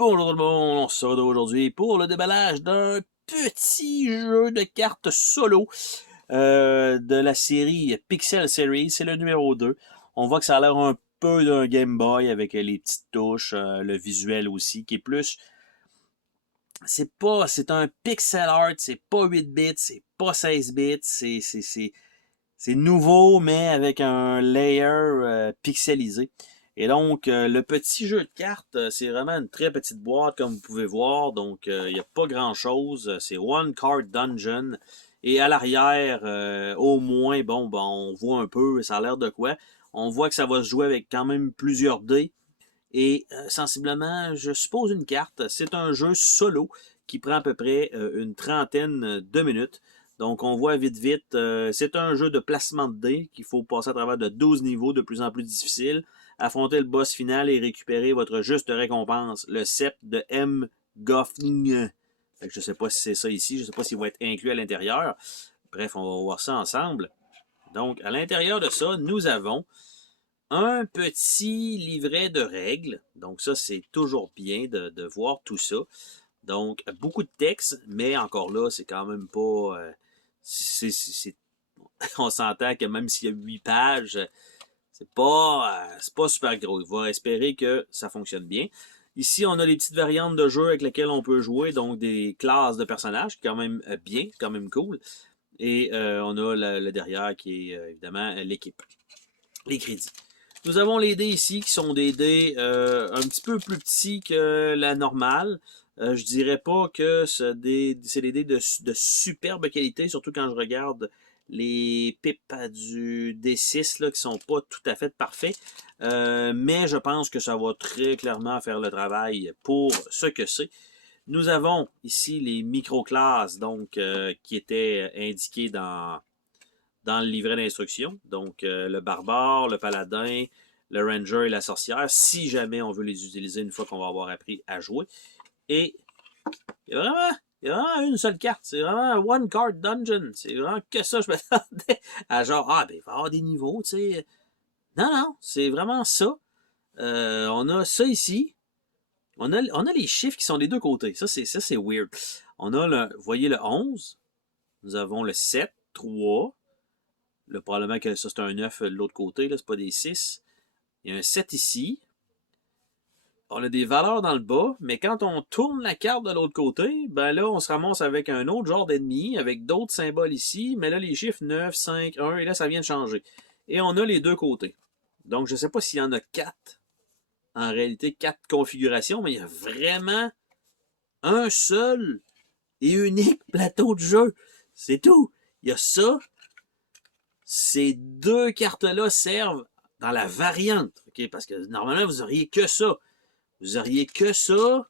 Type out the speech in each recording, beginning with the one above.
Bonjour tout le monde, on se retrouve aujourd'hui pour le déballage d'un petit jeu de cartes solo de la série Pixel Series, c'est le numéro 2. On voit que ça a l'air un peu d'un Game Boy avec les petites touches, le visuel aussi, qui est plus... C'est un pixel art, c'est pas 8 bits, c'est pas 16 bits, c'est nouveau, mais avec un layer pixelisé. Et donc, le petit jeu de cartes, c'est vraiment une très petite boîte, comme vous pouvez voir. Donc, il n'y a pas grand-chose. C'est One Card Dungeon. Et à l'arrière, au moins, bon, on voit un peu, ça a l'air de quoi. On voit que ça va se jouer avec quand même plusieurs dés. Et sensiblement, je suppose une carte. C'est un jeu solo qui prend à peu près une trentaine de minutes. Donc, on voit vite, vite, c'est un jeu de placement de dés qu'il faut passer à travers de 12 niveaux de plus en plus difficiles, affronter le boss final et récupérer votre juste récompense, le sceptre de M. Goffning. Je ne sais pas si c'est ça ici, je ne sais pas s'il va être inclus à l'intérieur. Bref, on va voir ça ensemble. Donc, à l'intérieur de ça, nous avons un petit livret de règles. Donc ça, c'est toujours bien de voir tout ça. Donc, beaucoup de texte, mais encore là, c'est quand même pas... on s'entend que même s'il y a 8 pages, c'est pas super gros. Il va espérer que ça fonctionne bien. Ici, on a les petites variantes de jeu avec lesquelles on peut jouer, donc des classes de personnages, quand même bien, quand même cool. Et on a le derrière qui est évidemment l'équipe, les crédits. Nous avons les dés ici qui sont des dés un petit peu plus petits que la normale. Je dirais pas que c'est des dés de superbe qualité, surtout quand je regarde les pipes du D6 là, qui sont pas tout à fait parfaits. Mais je pense que ça va très clairement faire le travail pour ce que c'est. Nous avons ici les micro-classes donc qui étaient indiquées dans le livret d'instruction. Donc, le barbare, le paladin, le ranger et la sorcière, si jamais on veut les utiliser une fois qu'on va avoir appris à jouer. Et il y a vraiment une seule carte. C'est vraiment un one card dungeon. C'est vraiment que ça. Je m'attendais à genre, ben, il va y avoir des niveaux, tu sais. Non, c'est vraiment ça. On a ça ici. On a les chiffres qui sont des deux côtés. Ça, c'est weird. On a, vous voyez, le 11. Nous avons le 7, 3. Là, probablement que ça, c'est un 9 de l'autre côté, là, c'est pas des 6. Il y a un 7 ici. On a des valeurs dans le bas, mais quand on tourne la carte de l'autre côté, ben là, on se ramasse avec un autre genre d'ennemi, avec d'autres symboles ici, mais là, les chiffres 9, 5, 1, et là, ça vient de changer. Et on a les deux côtés. Donc, je ne sais pas s'il y en a 4, en réalité, 4 configurations, mais il y a vraiment un seul et unique plateau de jeu. C'est tout. Il y a ça. Ces deux cartes-là servent dans la variante, okay? Parce que normalement, vous auriez que ça. Vous auriez que ça,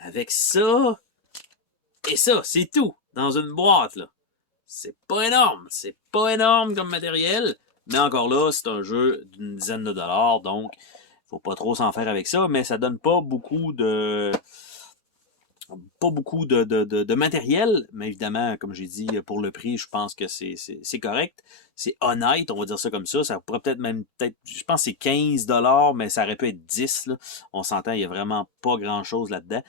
avec ça, et ça, c'est tout, dans une boîte, là. C'est pas énorme comme matériel, mais encore là, c'est un jeu d'une dizaine de dollars, donc faut pas trop s'en faire avec ça, mais ça donne pas beaucoup de matériel, mais évidemment, comme j'ai dit, pour le prix, je pense que c'est correct. C'est honnête, on va dire ça comme ça. Ça pourrait peut-être, je pense que c'est 15$, mais ça aurait pu être 10$. Là. On s'entend, il n'y a vraiment pas grand-chose là-dedans.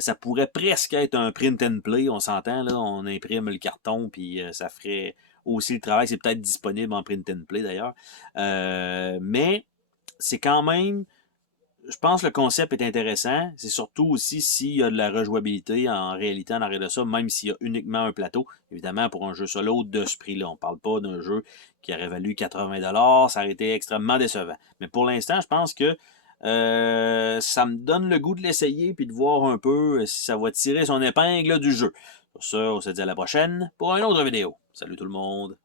Ça pourrait presque être un print and play, on s'entend, là. On imprime le carton, puis ça ferait aussi le travail. C'est peut-être disponible en print and play, d'ailleurs. Mais c'est quand même... Je pense que le concept est intéressant. C'est surtout aussi s'il y a de la rejouabilité en réalité en arrière de ça, même s'il y a uniquement un plateau. Évidemment, pour un jeu solo de ce prix-là, on ne parle pas d'un jeu qui aurait valu 80$. Ça aurait été extrêmement décevant. Mais pour l'instant, je pense que ça me donne le goût de l'essayer puis de voir un peu si ça va tirer son épingle du jeu. Sur ça, on se dit à la prochaine pour une autre vidéo. Salut tout le monde!